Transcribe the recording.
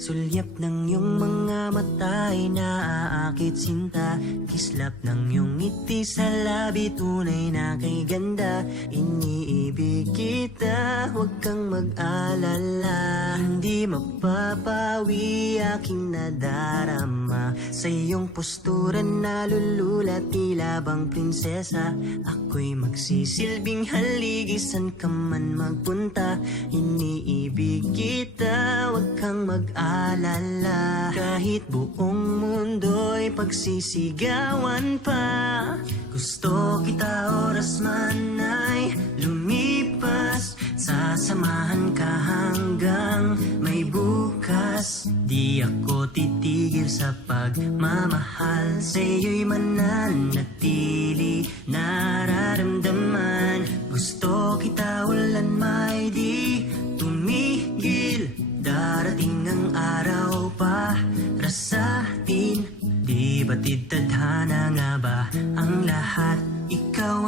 Sulyap ng iyong mga mata ay naaakit sinta. Kislap ng iyong ngiti sa labi, tunay na kay ganda. Iniibig kita, huwag kang mag-alala. Hindi mapapawi aking nadarama. Sa iyong postura nalulula, tila bang prinsesa. Ako'y magsisilbing haligi, san ka man magpunta. Iniibig kita, huwag kang mag-alala. Kahit buong mundo'y pagsisigawan pa, gusto kita oras man ay lumipas. Sasamahan ka hanggang may bukas. Di ako titigil sa pagmamahal. Sa'yo'y mananatili nararamdaman. Gusto kita ulan may di tumigil. Darating ang araw para sa atin. Di batid tadhana nga ba ang lahat? Ikaw